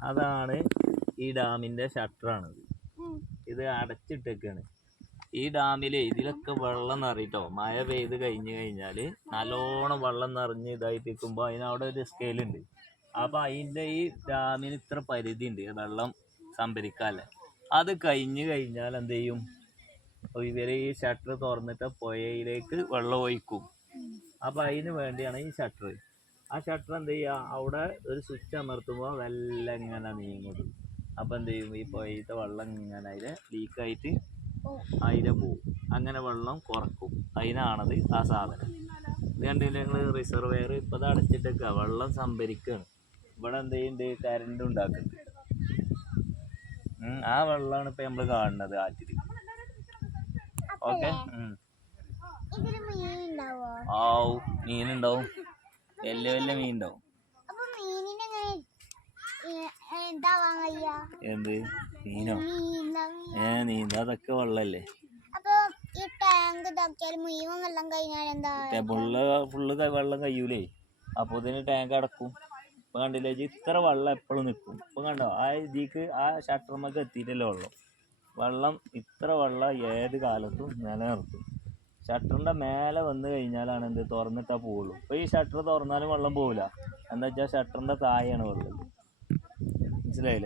അതാണ് ഈ ഡാമിന്റെ ഷട്ടറാണിത്. ഇത് അടച്ചിട്ടേക്കാണ്. ഈ ഡാമില് ഇതിലൊക്കെ വെള്ളം നിറയിട്ടോ. മഴ പെയ്ത് കഴിഞ്ഞാല് നല്ലോണം വെള്ളം നിറഞ്ഞ് ഇതായിട്ടിരിക്കുമ്പോ അതിനവിടെ ഒരു സ്കെയിലുണ്ട്. അപ്പൊ അതിന്റെ ഈ ഡാമിന് ഇത്ര പരിധി ഉണ്ട് വെള്ളം സംഭരിക്കാല്ലേ. അത് കഴിഞ്ഞാൽ എന്ത് ചെയ്യും, ഇവര് ഈ ഷട്ടർ തുറന്നിട്ട് പുഴയിലേക്ക് വെള്ളം ഒഴിക്കും. അപ്പൊ അതിന് വേണ്ടിയാണ് ഈ ഷട്ടർ. ആ ഷട്ടർ എന്ത് ചെയ്യുക, അവിടെ ഒരു സ്വിച്ച് അമർത്തുമ്പോൾ വെള്ളം ഇങ്ങനെ നീങ്ങും. അപ്പൊ എന്ത് ചെയ്യും, ഈ പുഴയിലത്തെ വെള്ളം ഇങ്ങനെ അതിലെ ലീക്കായിട്ട് അതിലെ പോവും. അങ്ങനെ വെള്ളം കുറക്കും. അതിനാണത് ആ സാധനം. ഇത് കണ്ടില്ല ഞങ്ങൾ, റിസർവെയർ ഇപ്പൊ അത് അടച്ചിട്ടേക്കുക, വെള്ളം സംഭരിക്കുകയാണ്. ഇവിടെ എന്ത് ചെയ്യുന്നുണ്ട്, കരണ്ട് ഉണ്ടാക്കുന്നുണ്ട്. ആ വെള്ളമാണ് ഇപ്പൊ നമ്മള് കാണുന്നത് ആറ്റില്. ഓക്കെ. മീനുണ്ടാവും, വലിയ വലിയ മീൻ ഉണ്ടാവും. എന്ത് മീനോ? നീന്താതൊക്കെ വെള്ളല്ലേ. ഫുള്ള് വെള്ളം കഴിയൂലേ. അപ്പൊ ഇതിന് ടാങ്ക് അടക്കും. ഇപ്പൊ കണ്ടില്ലേ, ഇത്ര വെള്ളം എപ്പോഴും നിൽക്കും. ഇപ്പൊ കണ്ടോ, ആ ഇതിക്ക് ആ ഷട്ടർമൊക്കെ എത്തിയിട്ടല്ലേ വെള്ളം ഇത്ര വെള്ളം ഏത് കാലത്തും നിലനിർത്തും. ഷട്ടറിന്റെ മേലെ വന്നു കഴിഞ്ഞാലാണ് എന്ത്, തുറന്നിട്ടാ പോവുള്ളൂ. ഇപ്പൊ ഈ ഷട്ടർ തുറന്നാലും വെള്ളം പോവില്ല. എന്താ വെച്ചാൽ ഷട്ടറിന്റെ താഴെയാണ് വെള്ളം. മനസ്സിലായില്ലേ?